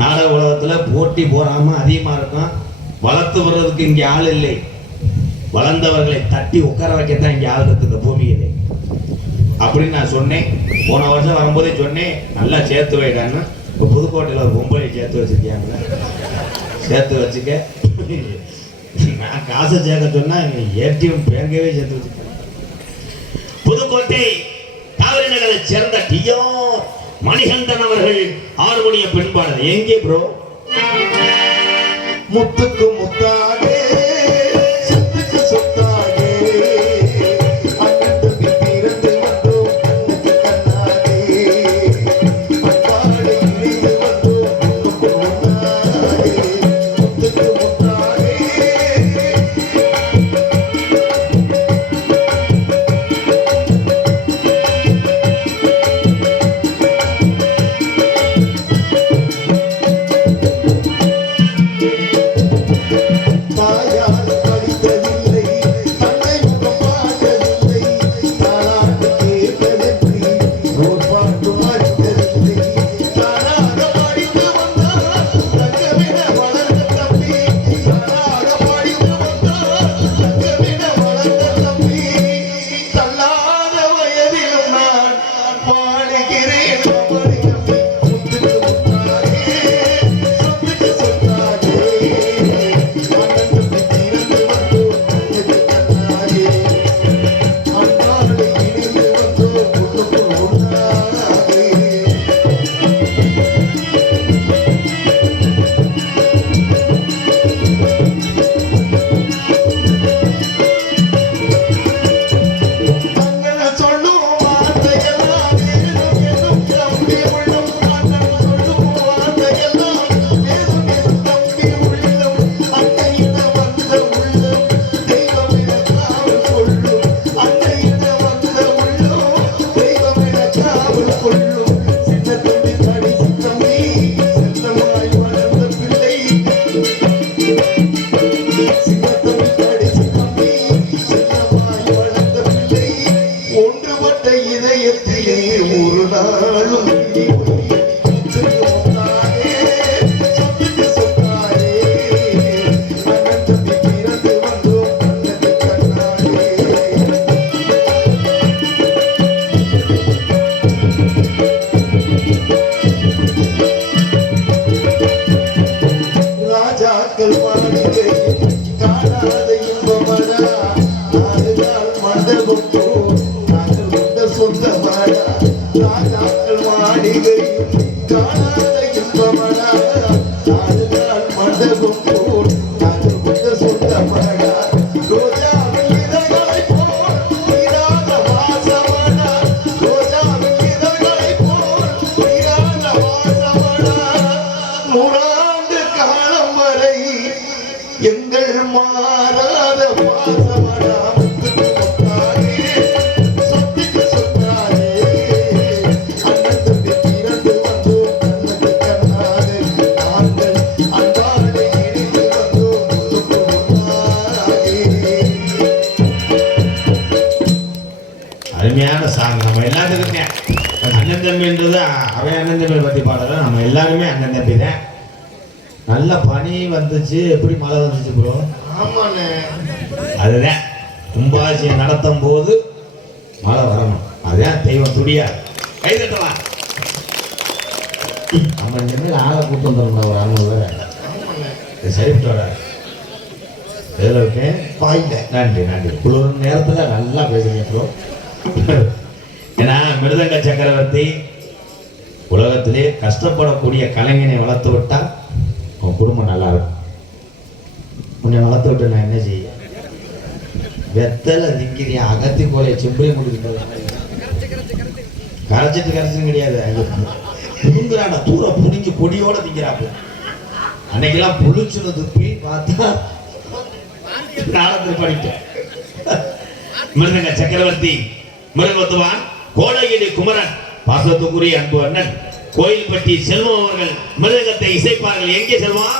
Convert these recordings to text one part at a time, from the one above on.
நாடக உலகத்தில் போட்டி போறாம அதிகமா இருக்கும். வளர்த்து வர்றதுக்கு இங்கே ஆள் இல்லை. வளர்ந்தவர்களை தட்டி உட்கார வைக்கத்தான் இங்கே ஆள் இருக்கு இந்த பூமியிலே. அப்படின்னு நான் சொன்னேன். போன வருஷம் வரும்போதே சொன்னேன். நல்லா சேர்த்து வைடான்னு. இப்போ புதுக்கோட்டையில் ஒரு பொம்பளை சேர்த்து வச்சிருக்கேன் சேர்த்து வச்சுக்க. நான் காசை சேர்க்க சொன்னா ஏடிஎம் பேங்கவே சேர்த்து வச்சுருக்கேன் புதுக்கோட்டை காவிரி நகரை சேர்ந்த டியோ மணிகண்டன் அவர்கள் ஆறுமணிய பெண்பாளர் எங்கே ப்ரோ முத்துக்கு முத்தாகே சொத்துக்கு சொத்தாகே. அண்ணன் தம்பி Thank வந்துச்சு. எப்படி மழை வந்துச்சு ப்ரோ ஆமாண்ணே. அதுதான். கும்பாசியம் நடத்தும் போது மழை வரணும். அதுதான் தெய்வம் துடியா. கை தட்டலாம் நம்ம இனிமேல் ஆளை கூட்டு வந்துடணும் ஒரு அறுநூறு பேர். சரிப்பட்டு வராது எதில் இருக்கேன் பாயிண்ட நன்றி நன்றி. குளிர் நேரத்தில் நல்லா பேசுறீங்க ப்ரோ ஏன்னா மிருதங்க சக்கரவர்த்தி உலகத்திலே கஷ்டப்படக்கூடிய கலைஞனை வளர்த்து விட்டா உன் குடும்பம் நல்லா இருக்கும். உன்னை வளர்த்து விட்டு நான் என்ன செய்ய? வெத்தலை திங்கிறியா அகத்தி கோலையை செம்பிளி முடிக்கிட்டு கரைச்சிட்டு கரைச்சும் கிடையாது. ஐயோ தூர புடுங்கி பொடியோட திங்கிறாப்பு. அன்னைக்கெல்லாம் புளிச்சுன துப்பி பார்த்தா நாளத்தில் படித்தேன். மிருதங்க சக்கரவர்த்தி மிருகத்துவான் கோடையடி குமரன் பாசத்துக்குரிய அன்பு அண்ணன் கோயில்பட்டி செல்வம் அவர்கள் மிருதங்கத்தை இசைப்பார்கள். எங்கே செல்வான்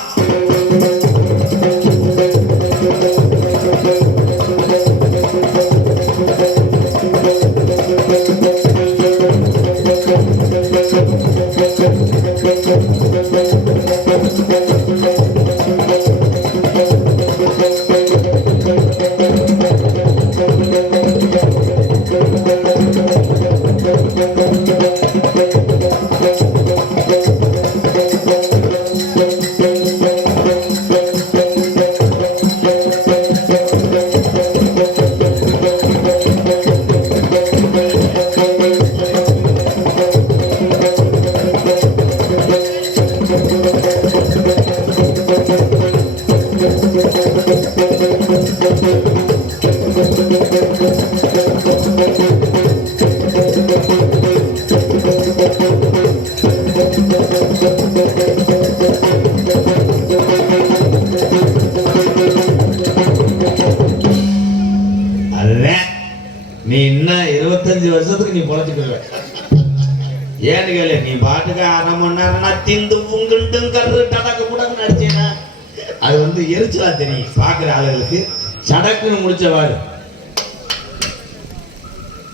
சடக்குன்னு முடிச்சவாரு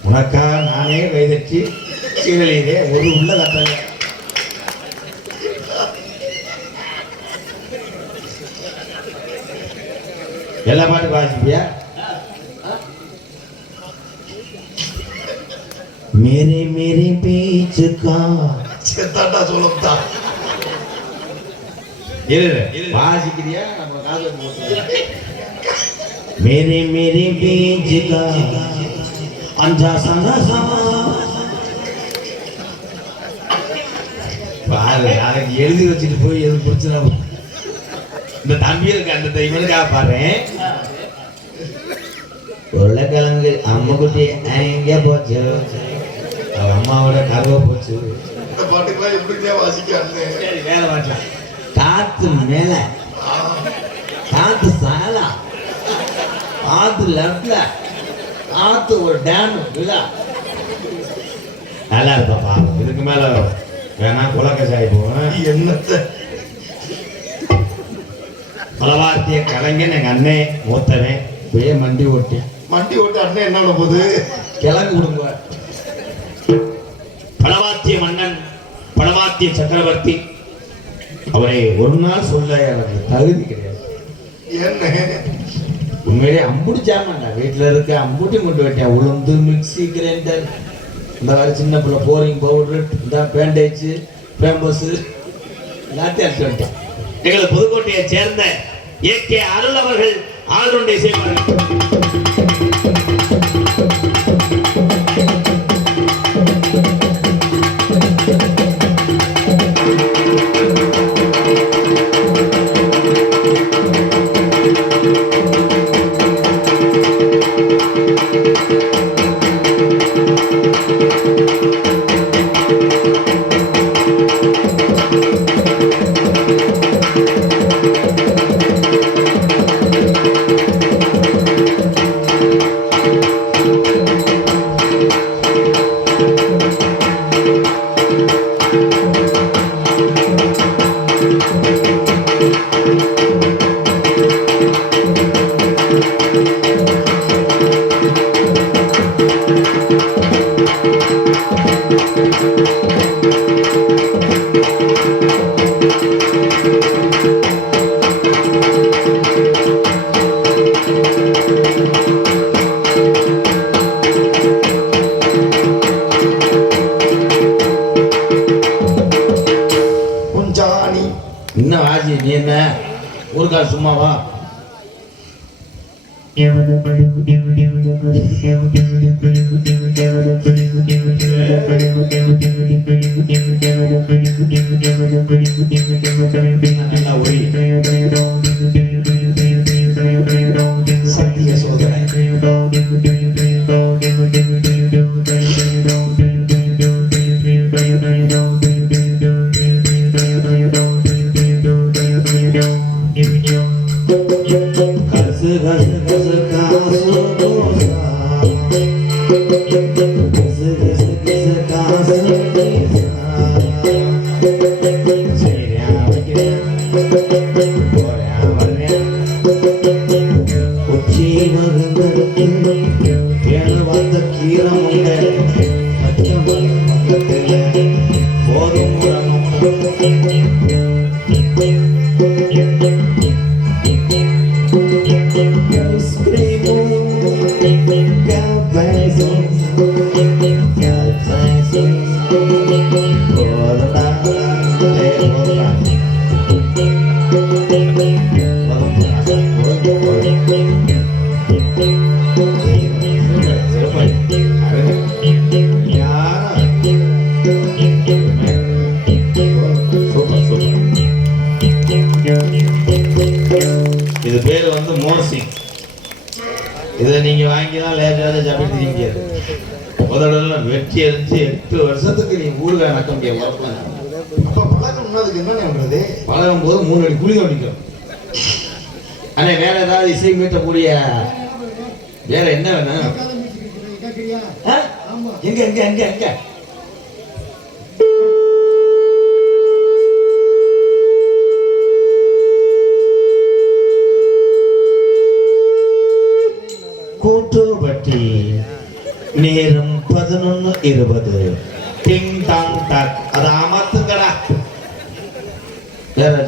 உனக்கா நானே கைதட்டி சீரழியிலே ஒரு உள்ள கட்டல எல்லா பாட்டு வாசிப்பியா मेरे मेरे बीच का செத்தாட்டா சொல்லப்பா இரு இரு. வாசிக்கிறியா நம்ம காதுல போட்டு मेरे मेरे बीच का अंजा संगा सा பாரு நாளைக்கு எழுதி வச்சுட்டு போய் எது பிடிச்சதா இந்த தம்பி இருக்கு அந்த இவனுக்காக பாரு உருளைக்கிழங்கு அம்முக்குட்டி எங்க போச்சு அவ அம்மாவோட கருவ போச்சு இந்த பாட்டுக்கெல்லாம் எப்படியா வாசிக்கான்னு சரி வேற மாட்டலாம் காத்து மேல காத்து சாலா காத்து லெஃப்ட்ல. காத்து ஒரு டேம் விழா நல்லா இருப்பா இதுக்கு மேல வேணா குலக்கசாயி போவேன். என்னத்தை? பலவார்த்திய கலைஞன் எங்க அண்ணே மூத்தவன். போய் மண்டி ஓட்டேன் வண்டி ஓட்டு அண்ணன் என்ன போகுது? கிழங்கு கொடுங்க. பலவாத்திய மன்னன் பலவாத்திய சக்கரவர்த்தி. அவரை ஒரு நாள் சொல்ல எனக்கு தகுதி கிடையாது. என்ன? உண்மையிலே அம்புடி ஜாமான்டா. வீட்டில் இருக்க அம்புட்டி கொண்டு வெட்டேன் உளுந்து மிக்ஸி கிரைண்டர். இந்த மாதிரி சின்ன பிள்ளை போரிங் பவுடர் இந்த பேண்டேஜ் பேம்பஸ் எல்லாத்தையும் அடிச்சு வந்துட்டேன். எங்களை புதுக்கோட்டையை சேர்ந்த ஏ கே அருள் அவர்கள் ஆளுநரை செய்வார்கள் முடியாது வரப்பலாம் அப்ப என்ன பண்றது பழகும் போது மூணு அடி குழி தோண்டிக்கும் அண்ணே வேற ஏதாவது இசை மீட்டக்கூடிய வேற என்ன வேணும்? எங்க எங்க எங்க எங்க? கூட்டுப்பட்டி நேரம் பதினொன்னு இருபது. டிங் டாங் டாக் அதை அமர்த்துங்கடா. என்னடா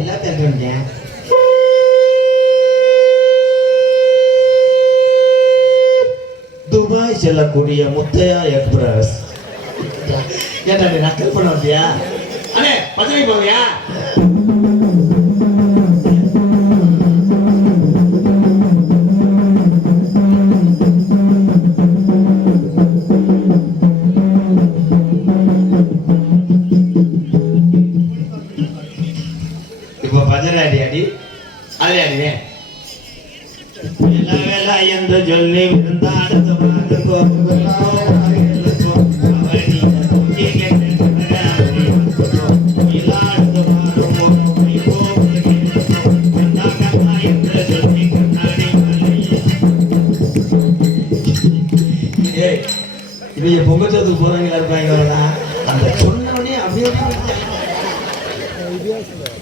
எல்லாத்தையும் இருக்கீங்க துபாய் செல்லக்கூடிய முத்தையா எக்ஸ்பிரஸ். ஏன்டா நக்கல் பண்ண வந்தியா? அண்ணே பத்திரிக்கை போவியா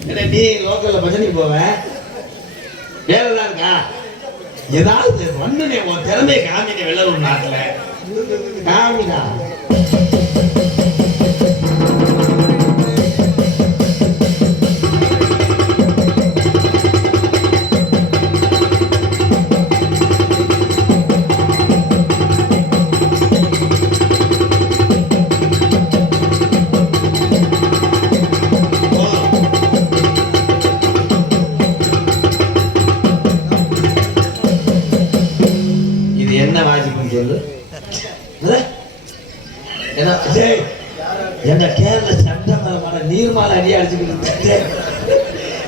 என்ன நீ லோக்கல்ல பஜனைக்கு போவேன் வேற ஏதாவது இருக்கா? ஏதாவது ஒண்ணுனே உன் திறமையை காமிக்க வெள்ளூர் நாட்டுல. காமிடா. அடிச்சுக்கிட்டு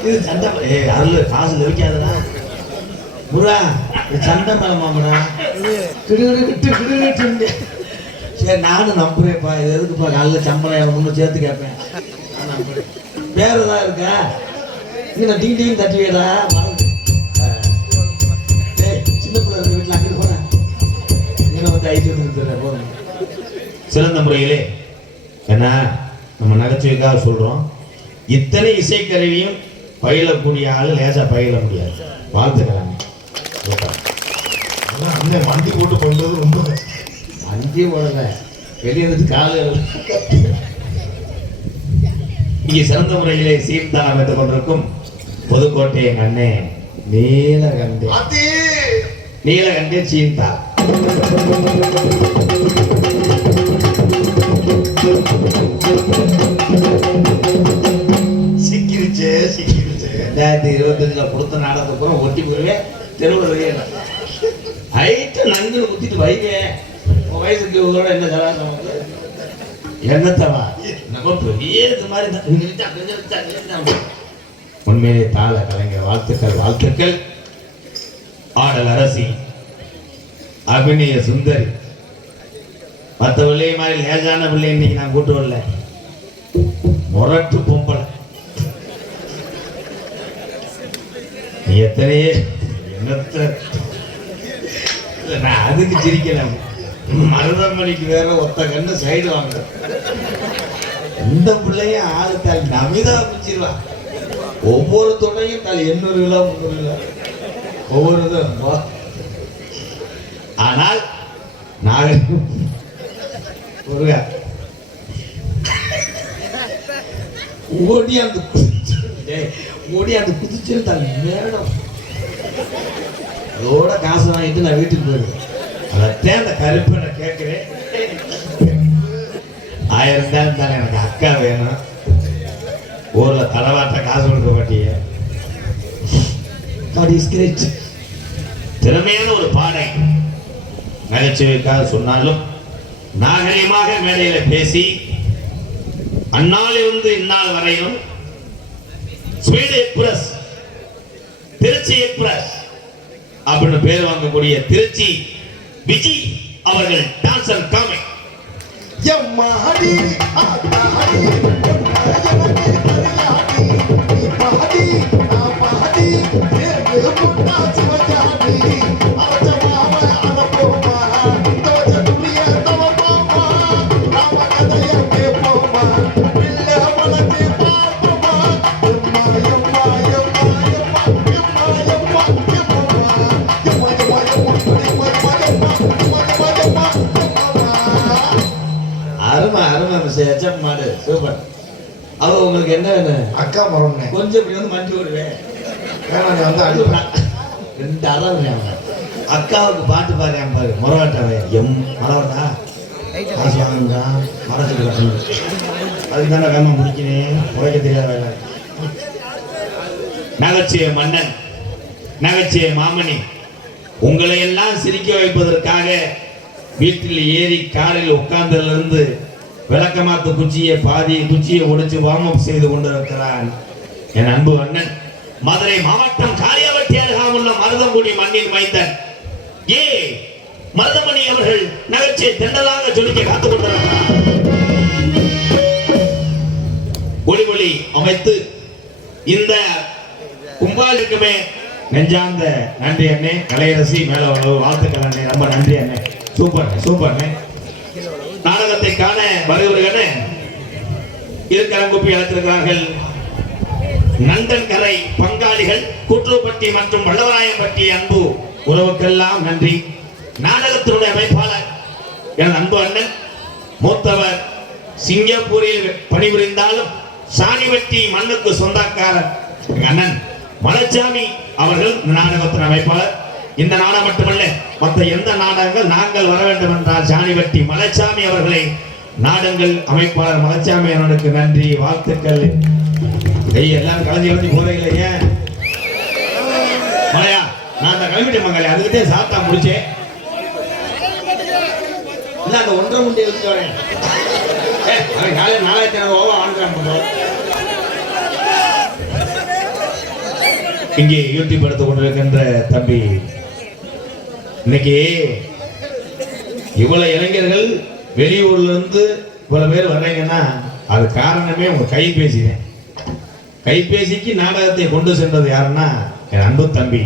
இது சண்டை. ஏய் அருள் காசுல வைக்காதடா முருகா இது சண்டை மரமாமடா கிடுகிடு கிட்டு கிடுகிட்டு சரி நானும் நம்புறேன்ப்பா. இது எதுக்குப்பா நல்ல சம்பளம் முன்னு சேர்த்து கேட்பேன். வேற ஏதாவது இருக்கா? இங்க நான் டிங் டிங் மறந்து. டேய், சின்ன பிள்ளை இருக்க வீட்டில் அங்கிட்டு போனேன் இங்கே வந்து போதும். சிறந்த முறையிலே. என்ன? நம்ம நகைச்சுவைக்காக சொல்றோம். இத்தனை இசைக்கருவியும் பயிலக்கூடிய ஆள் லேசா பயில முடியாது. வாழ்த்துக்கிறாங்க அண்ணன் வண்டி போட்டு பண்றது ரொம்ப. அஞ்சே உடல வெளியே இருந்து காலு இங்கே சிறந்த முறையிலே சீர்தான் அமைத்துக் கொண்டிருக்கும் புதுக்கோட்டை எங்க அண்ணே நீலகண்டே நீலகண்டே சீந்தா சிக்கிருச்சே சிக்கிருச்சே ரெண்டாயிரத்தி இருபத்தஞ்சில் கொடுத்த நாடகத்துக்கு பூரா ஒட்டி போடுவேன் தெருவில் ஹைட்டு நன்கு ஊற்றிட்டு குத்திட்டு வைங்க. உன் வயசுக்கு இவங்களோட என்ன சராசம் என்னத்தவா? நம்ம பெரிய இது மாதிரி தான். உண்மையிலே தாள கலைஞர் வாழ்த்துக்கள் வாழ்த்துக்கள். ஆடல் அரசி அபிநய சுந்தரி. மற்ற பிள்ளைய மாதிரி லேசான பிள்ளை இன்னைக்கு நான் கூட்டு வரல. முரட்டு பொம்பளை நீ எத்தனையே? என்னத்த? இல்ல, நான் அதுக்கு சிரிக்கல. மருதமணிக்கு வேற ஒத்த கண்ணு சைடு வாங்க. இந்த பிள்ளையும் ஆளு தாலி நமிதா பிடிச்சிருவா ஒவ்வொரு துணையும் தாலி எண்ணூறு கிலோ முந்நூறு கிலோ. ஒவ்வொரு இதும் வா. ஆனால் நாகரிகம் முருகா. ஓடி அந்த குதிச்சு- டேய், ஓடி அந்த குதிச்சு மேடம் அதோட காசு வாங்கிட்டு நான் வீட்டுக்கு போயிடுவேன். அதைத்தான் அந்த கருப்பை நான் கேட்குறேன். ஆயிரம் தான் தானே எனக்கு அக்கா வேணும். ஊரில் தலைவாட்ட காசு கொடுக்க மாட்டீங்க திறமையான ஒரு பாடை. நகைச்சுவைக்காக சொன்னாலும் நாகரீகமாக மேடையில் பேசி அந்நாளிலிருந்து இந்நாள் வரையும் ஸ்பீடு எக்ஸ்பிரஸ் திருச்சி எக்ஸ்பிரஸ் அப்படின்னு பேர் வாங்கக்கூடிய திருச்சி விஜய் அவர்கள் டான்சர் காமெடி எம்மாடி ஆடாடி எம்மாடி பரியாடி பாடி நான் பாடி தேர்வு முட்டா சிவஜாடி அவன் உங்களுக்கு என்ன அக்கா மரம்னே கொஞ்சம் இப்படி வந்து மண்டி விடுவேன் வேணாம் நீ வந்து அடி ரெண்டு அவன். அக்காவுக்கு பாட்டு பாரு பாரு முறவாட்டாவே எம் மரவட்டா? காசு வாங்குறா மரத்துக்கு அதுக்கு தானே வேமா முடிக்கிறேன் உழைக்க தெரியாத வேலை. நகைச்சுவை மன்னன் நகைச்சுவை மாமணி உங்களை எல்லாம் சிரிக்க வைப்பதற்காக வீட்டில் ஏறி காரில் உட்கார்ந்ததிலிருந்து விளக்கமாத்து குச்சியை பாதி குச்சியை உடைச்சு வார்ம் அப் செய்து கொண்டிருக்கிறான் என் அன்பு அண்ணன் மதுரை மாவட்டம் காரியாவட்டி அருகாமுள்ள மருதங்குடி மண்ணில் மைந்தன். ஏ மருதமணி அவர்கள் நகைச்சுவை தெண்டலாக ஜொலிக்க காத்துக் கொண்டிருக்கிறார். ஒளி ஒளி அமைத்து இந்த கும்பாலுக்குமே நெஞ்சார்ந்த நன்றி அண்ணே கலையரசி மேல வாழ்த்துக்கள் அண்ணே ரொம்ப நன்றி அண்ணே. சூப்பர் சூப்பர் அண்ணே. நாடகத்தை காண வருகிறவர்களே இருக்கரங்குப்பி அழைத்திருக்கிறார்கள். நந்தன்கரை பங்காளிகள் கூற்றுப்பட்டி மற்றும் வல்லவராயம்பட்டி அன்பு உறவுக்கெல்லாம் நன்றி. நாடகத்தினுடைய அமைப்பாளர் என் அன்பு அண்ணன் மூத்தவர் சிங்கப்பூரில் பணிபுரிந்தாலும் சாணிவெட்டி மண்ணுக்கு சொந்தக்காரர் அண்ணன் மலச்சாமி அவர்கள் நாடகத்தின் அமைப்பாளர். இந்த நாடகம் மட்டுமல்ல மற்ற எந்த நாடகங்கள் நாங்கள் வர வேண்டும் என்றால் ஜானிவட்டி மலைச்சாமி அவர்களை நாடகங்கள் அமைப்பாளர் மலைச்சாமி அவர்களுக்கு நன்றி வாழ்த்துக்கள். ஐய் எல்லாரும் கலந்து கலந்து போறீங்களே ஏன் மலையா நான் அந்த கிளம்பிட்டேன் மங்களே அதுக்கிட்டே சாப்பிட்டா முடிச்சேன் இல்ல அந்த ஒன்றரை முண்டி இருந்து வரேன். காலையில் நாலாயிரத்தி ஐநூறு ஓவா ஆண்டுறான் பண்றோம் இங்கே யூடியூப் எடுத்துக் கொண்டிருக்கின்ற தம்பி இன்னைக்கு இவ்வளவு இளைஞர்கள் வெளியூர்ல இருந்து இவ்வளவு பேர் வர்றீங்கன்னா அது காரணமே உங்க கைபேசி தான் கைபேசிக்கு நாடகத்தை கொண்டு சென்றது யாருன்னா என் அன்பு தம்பி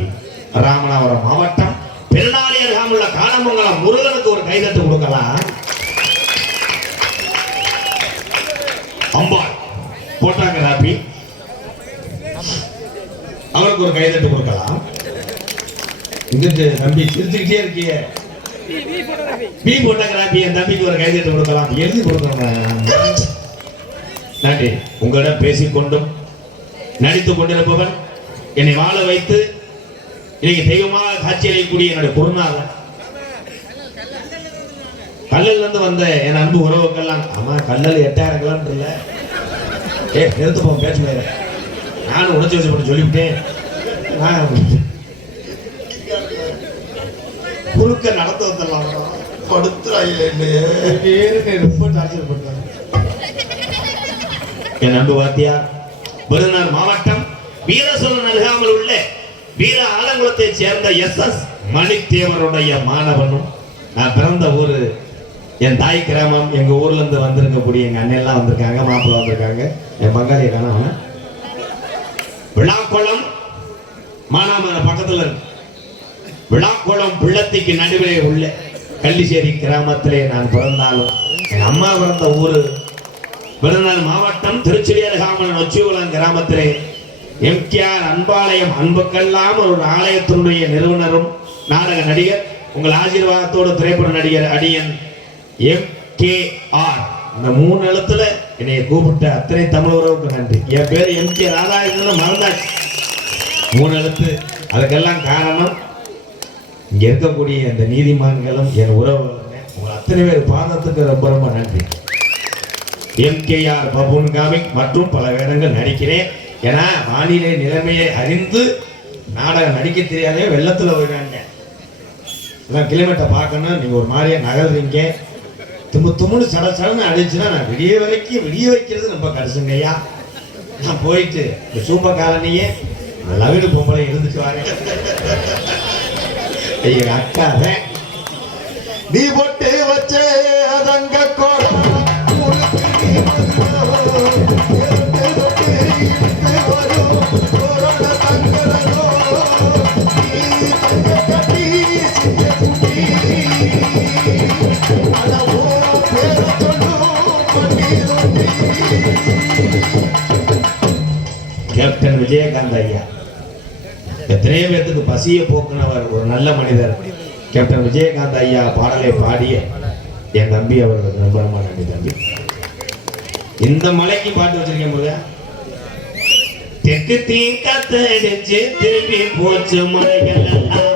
ராமநாதபுரம் மாவட்டம் பெருநாளி அருகாமுள்ள காலமங்கலம் முருகனுக்கு ஒரு கைதட்டு கொடுக்கலாம். அம்பாள் போட்டோகிராபி அவருக்கு ஒரு கைதட்டு கொடுக்கலாம். இங்கிட்டு தம்பி? சிரிச்சுக்கிட்டே இருக்கியே. பி போட்டோகிராபி என் தம்பிக்கு ஒரு கைதட்டு கொடுக்கலாம். எழுதி கொடுக்கணும் நன்றி. உங்களிடம் பேசிக்கொண்டும் நடித்துக் கொண்டிருப்பவன் என்னை வாழ வைத்து இன்னைக்கு தெய்வமாக காட்சியளிக்கக்கூடிய என்னுடைய குருநாதன். கல்லில் இருந்து வந்த என் அன்பு உறவுக்கெல்லாம் ஆமா கல்லல் எட்டாயிரம் கிலோமீட்டர் இல்ல. ஏ நிறுத்து போவோம் நானும் உடச்சு வச்சு சொல்லிவிட்டேன். நான் குறுக்க நடத்த வந்துடலாம் படுத்துறாயில்ல என்னைய ரொம்ப டார்ச்சர் என் அன்பு வாத்தியார் விருதுநகர் மாவட்டம் வீரசூரன் அருகாமல் உள்ள வீர ஆலங்குளத்தைச் சேர்ந்த எஸ் எஸ் மணித்தேவருடைய மாணவனும் நான் பிறந்த ஊரு என் தாய் கிராமம் எங்க ஊர்ல இருந்து வந்திருக்கக்கூடிய எங்க அண்ணன் எல்லாம் வந்திருக்காங்க மாப்பிள்ளை வந்திருக்காங்க. என் பங்காளியை காணவன. விழாக்குளம் மானாமர பக்கத்துல இருக்கு. விழாக்குளம் பிள்ளத்திக்கு நடுவே உள்ள கள்ளிச்சேரி கிராமத்திலே நான் பிறந்தாலும் என் அம்மா பிறந்த ஊரு விருதுநகர் மாவட்டம் திருச்சிலி அருகாமல் நொச்சிகுளம் கிராமத்திலே எம்கேஆர் அன்பாலயம் அன்புக்கெல்லாம் ஒரு ஆலயத்தினுடைய நிறுவனரும் நாடக நடிகர் உங்கள் ஆசீர்வாதத்தோடு திரைப்பட நடிகர் அடியன் எம் கே ஆர் இந்த மூணு எழுத்துல என்னைய கூப்பிட்ட அத்தனை தமிழ் உறவுக்கு நன்றி. என் பேர் எம் கே ராதா மறந்தாச்சு. மூணு எழுத்து. அதுக்கெல்லாம் காரணம் இங்கே இருக்கக்கூடிய அந்த நீதிமான்களும் என் உறவுகளுங்க உங்கள் அத்தனை பேர் பாதத்துக்கு ரொம்ப ரொம்ப நன்றி. எம்கேஆர் பபுன் காமிக் மற்றும் பல வேடங்கள் நடிக்கிறேன். ஏன்னா வானிலை நிலைமையை அறிந்து நாடகம் நடிக்க தெரியாதே வெள்ளத்தில் போயிடாங்க நான் கிலோமீட்டர் பார்க்கணும். நீங்கள் ஒரு மாதிரியே நகர்றீங்க. தும்பு தும்முன்னு சட சடன்னு அடிச்சுன்னா நான் விடிய வரைக்கும் விடிய வைக்கிறது ரொம்ப கடைசுங்க ஐயா. நான் போயிட்டு இந்த சூப்பர் காலனியே நல்லா வீடு பொம்பளை இருந்துட்டு வரேன். ಈಗ ಅಕ್ಕ ನೀ ಬೊಟ್ಟೆ ವಚ್ಚೆ ಅದಂಗ ಕೋರ कैप्टन विजयकांत भैया எத்தனையோ பேர்த்துக்கு போக்குனவர் ஒரு நல்ல மனிதர். கேப்டன் விஜயகாந்த் ஐயா பாடலை பாடிய என் தம்பி அவர்களுக்கு ரொம்ப ரொம்ப நன்றி தம்பி. இந்த மலைக்கு பாட்டு வச்சிருக்கேன் போதா தெற்கு தீ கத்தடிச்சு திரும்பி போச்சு மலைகள் எல்லாம்.